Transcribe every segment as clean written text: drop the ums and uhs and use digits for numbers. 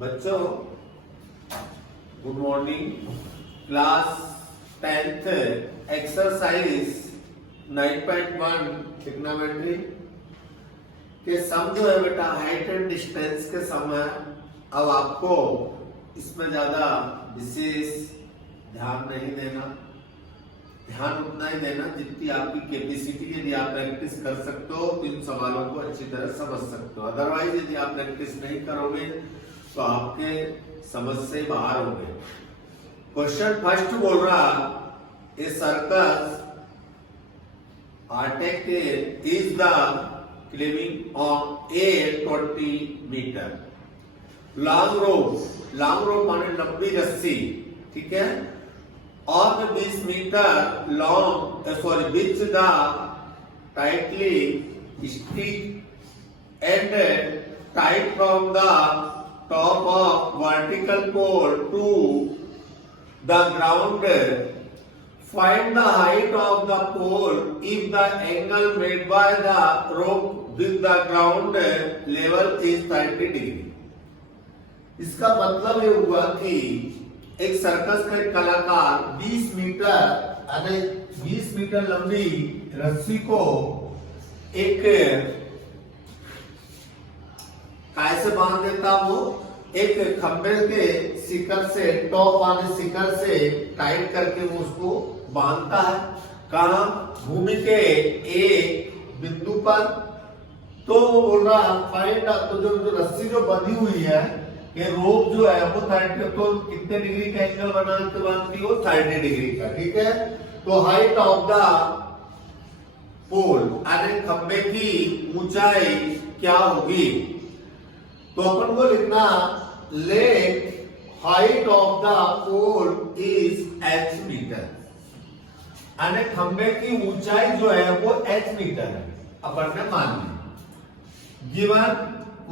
बच्चों good morning. Class 10th exercise 9.1 trigonometry के सम जो है बेटा हाइट एंड डिस्टेंस के सम है। अब आपको इसमें ज्यादा विशेष ध्यान नहीं देना, ध्यान उतना ही देना जितनी आपकी कैपेसिटी। यदि आप प्रैक्टिस कर सकते हो तो इन सवालों को अच्छी तरह समझ सकते हो, अदरवाइज यदि आप प्रैक्टिस नहीं करोगे तो आपके समझ से बाहर होंगे। क्वेश्चन फर्स्ट बोल रहा, a circus artist is the climbing on a 20 metre long rope माने लंबी रस्सी, ठीक है, और 20 metre long which the tightly stick and tight from the top of vertical pole to the ground. Find the height of the pole if the angle made by the rope with the ground level is 30 degree. इसका मतलब ये हुआ कि एक circus का एक कलाकार 20 metre लंबी रस्सी को एक कैसे बांध देता, वो एक खंबे के शिखर से, टॉप वाले शिखर से टाइट करके वो उसको बांधता है। कहा? भूमि के एक बिंदु पर। तो वो बोल रहा फाइंड, तो जो रस्सी जो बंधी हुई है, ये रोप जो है वो 30, तो कितने डिग्री का एंगल बना के बांधती हो? 30 डिग्री का, ठीक है। तो हाइट ऑफ द पोल यानी खंबे की ऊंचाई क्या होगी? तो अपन को लिखना let height of the pole is h metre, यानी खंबे की ऊंचाई जो है वो h मीटर है। अपन ने मान लिया। गिवन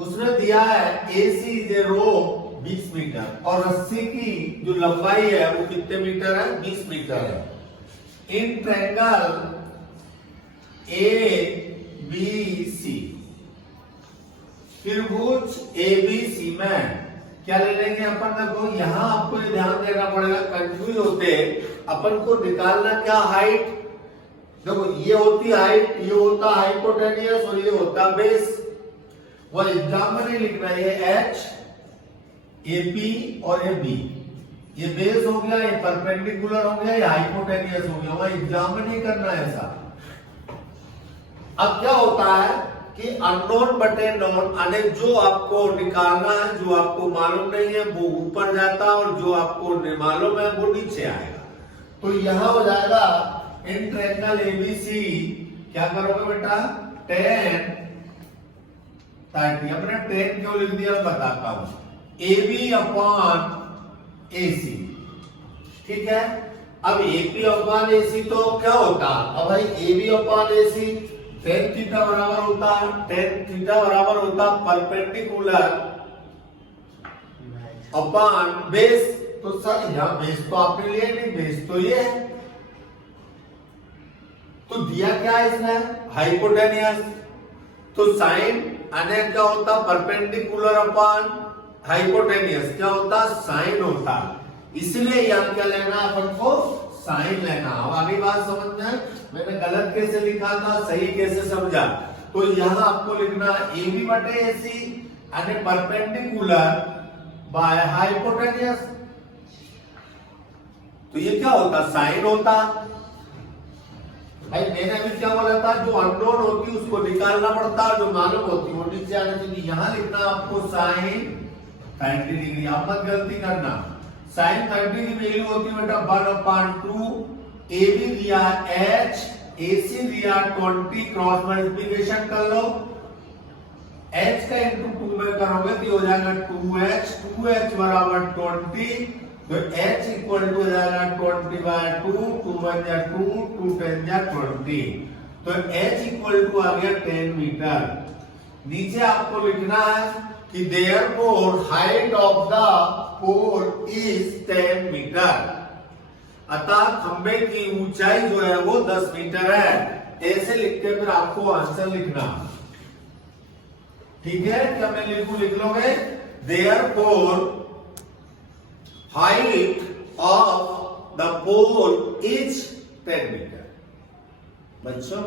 उसने दिया है AC is a rope 20 metre और रस्सी की जो लंबाई है वो कितने मीटर है? 20 मीटर है। इन ट्रायंगल ABC, त्रिभुज ABC में क्या ले लेंगे अपन? देखो यहां आपको ये ध्यान देना पड़ेगा, कंफ्यूज होते अपन को निकालना क्या? हाइट। देखो ये होती हाइट, ये होता हाइपोटेनियस और ये होता बेस। वो एग्जाम में नहीं लिखना, ये H AP और ये B, ये बेस हो गया, ये परपेंडिकुलर हो गया, ये हाइपोटेनियस हो गया। वहां एग्जाम में नहीं करना ऐसा। अब क्या होता है कि अननोन बटे नोन, यानी जो आपको निकालना है, जो आपको मालूम नहीं है वो ऊपर जाता है और जो आपको मालूम है वो नीचे आएगा। तो यहां हो जाएगा इन ट्रायंगल ABC, क्या करोगे बेटा? tan 30। अपने tan क्यों लिख दिया बताता हूं, AB अपॉन AC, ठीक है। अब AP अपॉन AC तो क्या होता? अब भाई AB upon AC tan theta बराबर होता है, tan थीटा बराबर होता परपेंडिकुलर अपॉन बेस। तो सर यहाँ बेस तो आपने लिया नहीं, बेस तो ये है। तो दिया क्या है इसमें? हाइपोटेनियस। तो साइन यानी क्या होता? परपेंडिकुलर अपॉन हाइपोटेनियस क्या होता? साइन होता। इसलिए यहाँ क्या लेना अपन को? साइन लेना। अब आगे बात समझ में, मैंने गलत कैसे लिखा था, सही कैसे समझा। तो यहां आपको लिखना AB बटे AC यानी परपेंडिकुलर बाय हाइपोटेनियस। तो ये क्या होता? साइन होता। भाई मैंने अभी क्या बोला था, जो अननोन होती उसको निकालना पड़ता, जो मालूम होती वो नीचे आने चाहिए। यहां लिखना आपको साइन 30 डिग्री। आप मत गलती करना, साइन 30 की वैल्यू होती है बेटा 1/2। AB दिया H, AC दिया 20, क्रॉस मल्टीप्लिकेशन कर लो। H का इंटू 2 में करोगे तो हो जाएगा 2H बराबर 20। तो H इक्वल टू हो जाएगा 20/2, 2 1 जा 2, 2 10 जा 20। तो H इक्वल टू आ गया 10 मीटर। नीचे आपको लिखना है कि therefore height of the pole is 10 metre, अतः खंबे की ऊंचाई जो है वो 10 मीटर है। ऐसे लिख के फिर आपको आंसर लिखना, ठीक है। क्या मैं लिख लोगे? therefore height of the pole is 10 metre. बच्चों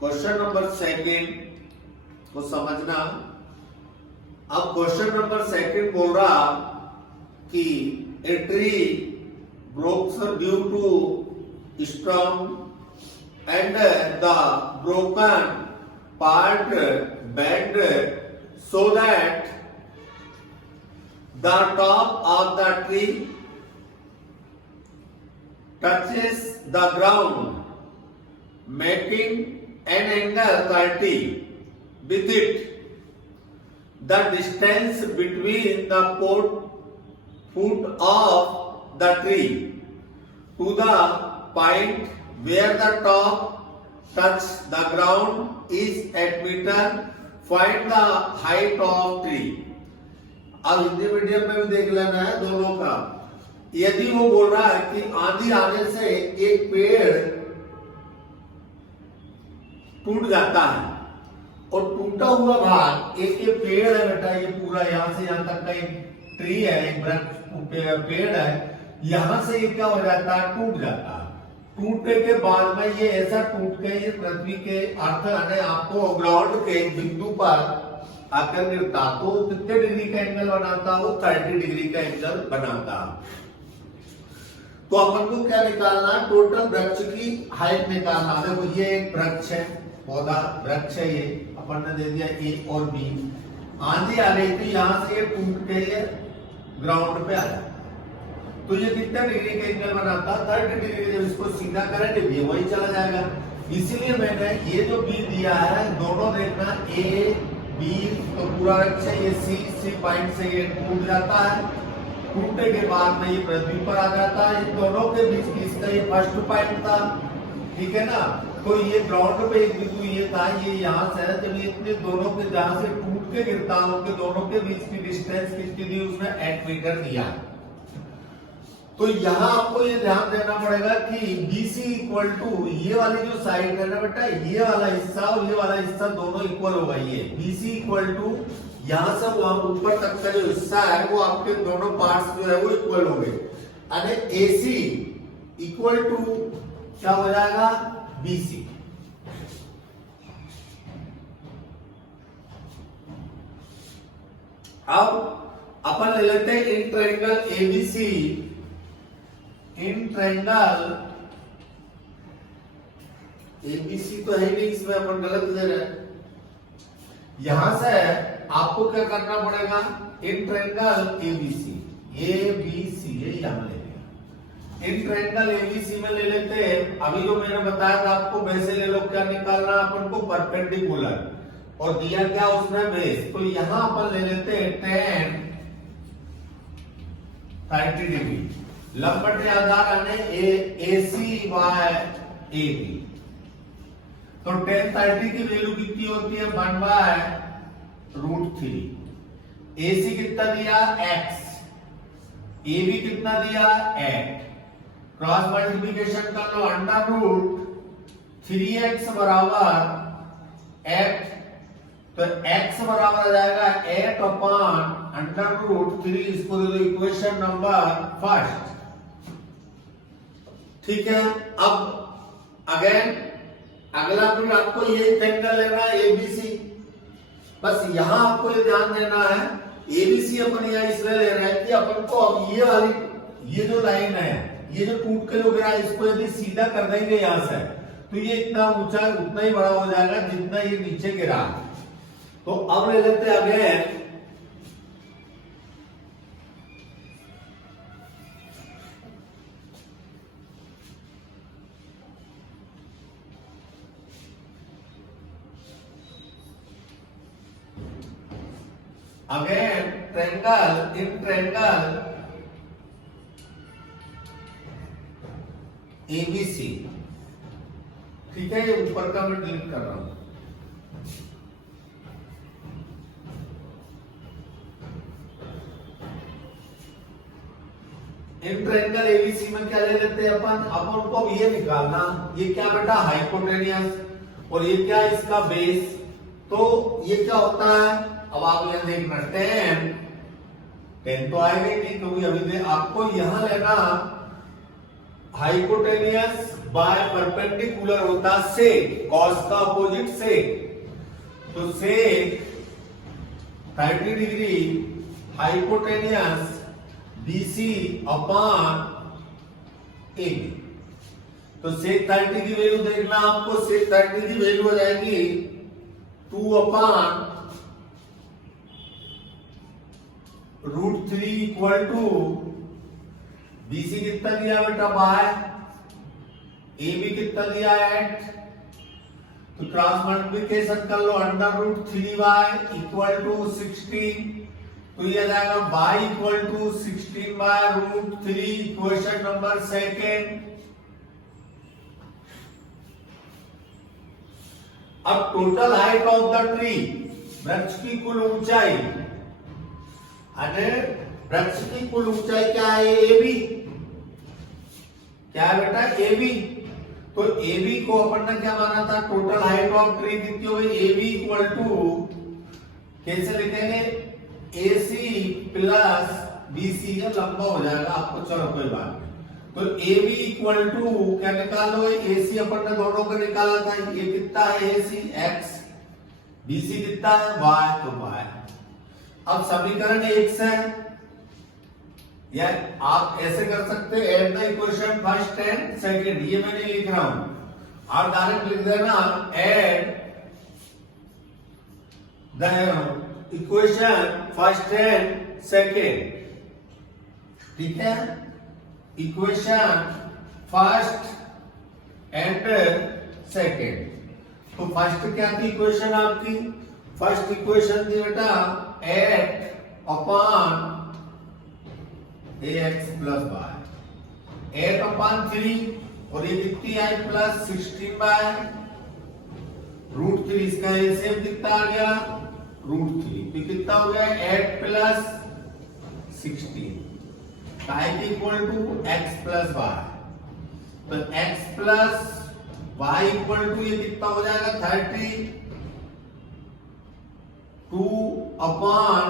क्वेश्चन नंबर सेकंड को समझना। अब क्वेश्चन नंबर सेकंड बोल रहा कि a tree broke due to storm and the broken part bend so that the top of the tree touches the ground, making an angle 30 with it. The distance between the foot of the tree to the point where the top touch the ground is 8 meter. Find the height of tree. अब Hindi medium में भी देख लेना है दोनों का। यदि वो बोल रहा है कि आंधी आने से एक पेड़ टूट जाता है और टूटा हुआ भाग एक ये पेड़ है बेटा, ये पूरा यहां से यहां तक का एक ट्री है, एक वृक्ष पेड़ है, यहां से ये क्या हो जाता है, टूट जाता है। टूटने के बाद में ये ऐसा टूट के ये पृथ्वी के अर्थ यानी आपको ग्राउंड के बिंदु पर आकर गिरता तो कितने डिग्री का एंगल बनाता, वो 30 डिग्री का एंगल बनाता। तो अपन को क्या निकालना, टोटल वृक्ष की हाइट निकालना। देखो ये एक वृक्ष है, पौधा वृक्ष है, ये अपन ने दे दिया ए और बी। आंधी आ रही थी, यहां से ये टूट के ये ग्राउंड पे आया तो ये कितना डिग्री का एंगल बनाता, 30 डिग्री। जब इसको सीधा करेंगे भी वही चला जाएगा। इसीलिए मैंने ये जो बी दिया है दोनों देखना, ए बी तो पूरा वृक्ष है, ये सी पॉइंट से ये टूट जाता है, टूटने के बाद में ये पृथ्वी पर आ जाता है। इन दोनों के बीच की इसका ये फर्स्ट पॉइंट था, ठीक है ना। तो ये ग्राउंड पे एक बिंदु ये था, ये यहाँ से है। जब ये इतने दोनों के जहां से टूट के गिरता है उनके दोनों के बीच की डिस्टेंस कितनी दी, उसने 8 मीटर दिया। तो यहाँ आपको ये ध्यान देना पड़ेगा कि BC इक्वल टू ये वाली जो साइड है ना बेटा, ये वाला हिस्सा और ये वाला हिस्सा दोनों इक्वल होगा। ये BC इक्वल टू यहाँ से वहां ऊपर तक का जो हिस्सा है वो आपके दोनों पार्ट्स जो है वो इक्वल हो गए। यानी AC इक्वल टू क्या हो जाएगा, BC। अब अपन ले लेते हैं in triangle ABC। In triangle ABC तो है नहीं, इसमें अपन गलत ले रहे हैं। यहां से आपको क्या करना पड़ेगा, इन ट्रायंगल ABC, ABC ये यहां ले लिया। इन ट्रायंगल ABC में ले लेते हैं। अभी जो मैंने बताया था आपको, वैसे ले लो, क्या निकालना अपन को, परपेंडिकुलर, और दिया क्या उसने, बेस। तो यहां अपन ले लेते हैं tan 30 डिग्री। लंबट आधार यानी AC बाय AB। तो tan 30 की वैल्यू कितनी होती है, 1/√3। AC कितना दिया, x, AB कितना दिया, 8। क्रॉस मल्टीप्लिकेशन कर लो, √3x बराबर 8। तो x बराबर आ जाएगा 8/√3। इसको दे दो इक्वेशन नंबर फर्स्ट, ठीक है। अब अगेन अगला फिर आपको ये ट्रायंगल लेना है ABC। बस यहां आपको ये ध्यान देना है, ABC अपन यहाँ इसलिए ले रहे हैं कि अपन को अब ये वाली ये जो लाइन है, ये जो टूट के जो गिरा, इसको यदि सीधा कर देंगे यहां से तो ये इतना ऊंचा उतना ही बड़ा हो जाएगा जितना ये नीचे गिरा। तो अब ले लेते हैं again triangle. In triangle ABC, ठीक है। ये ऊपर का मैं डिलीट कर रहा हूं। इन ट्रायंगल ABC में क्या ले लेते हैं अपन को ये निकालना, ये क्या बेटा, हाइपोटेनियस, और ये क्या, इसका बेस। तो ये क्या होता है, अब आप यहां देखना, tan 10 तो आएगा ही नहीं, क्योंकि अभी आपको यहां लेना हाइपोटेनियस बाय परपेंडिकुलर होता से, कॉस का अपोजिट से, तो से 30 degree hypotenuse BC upon AB। तो सेक 30 की वैल्यू देखना आपको, सेक 30 की वैल्यू हो जाएगी 2 अपॉन √3 इक्वल टू BC कितना दिया बेटा बाय, AB कितना दिया 8, तो क्रॉस मल्टीप्लिकेशन कर लो, √3y इक्वल टू 16, तो ये जाएगा y equal to 16 by √3, equation number second. अब total height of the tree, वृक्ष की कुल ऊंचाई, अरे वृक्ष की कुल ऊंचाई क्या है, AB, क्या है बेटा AB। तो AB को अपन ने क्या माना था, टोटल हाइट ऑफ ट्री कितनी हो गई, AB इक्वल टू कैसे लिखेंगे, AC प्लस BC, या लंबा हो जाएगा आपको, चलो कोई बात नहीं। तो AB इक्वल टू क्या निकालो, AC अपन ने दोनों को निकाला था, ये कितना है AC x, BC कितना है y, तो y। अब समीकरण 1 से, या आप ऐसे कर सकते हैं, add the equation first and second, ये मैं नहीं लिख रहा हूं, आप डायरेक्ट लिख देना add the equation first and second, ठीक है, इक्वेशन फर्स्ट एंड सेकंड। तो फर्स्ट क्या थी इक्वेशन आपकी, फर्स्ट इक्वेशन थी बेटा 8 अपॉन ax प्लस y, 8 अपॉन 3, और ये कितनी आई प्लस 16 बाय √3, इसका एलसीएम कितना आ गया √3, तो कितना हो गया 8 plus 16, type equal to x plus y, तो x plus y equal to ये कितना हो जाएगा 32 अपॉन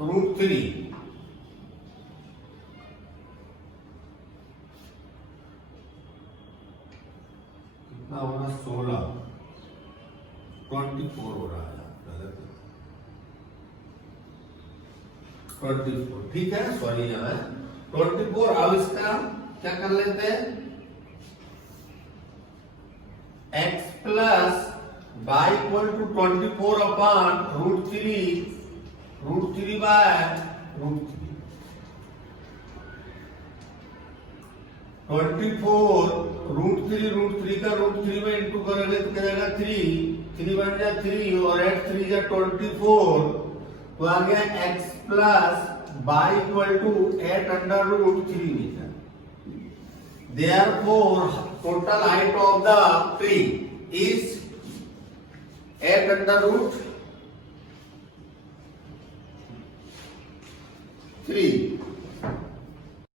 √3, कितना होगा 16, 24 हो रहा है, 24, ठीक है, सॉरी यहाँ 24। अब इसका क्या कर लेते हैं, x plus y equal to 24 upon √3 by √3, 24 √3 का √3 में इंटू करोगे तो क्या जाएगा 3 बन जाए 3, और 8 3 जा 24, तो आ गया x plus y equal to 8 under √3 metre. Therefore, total height of the tree is 8 under root 3.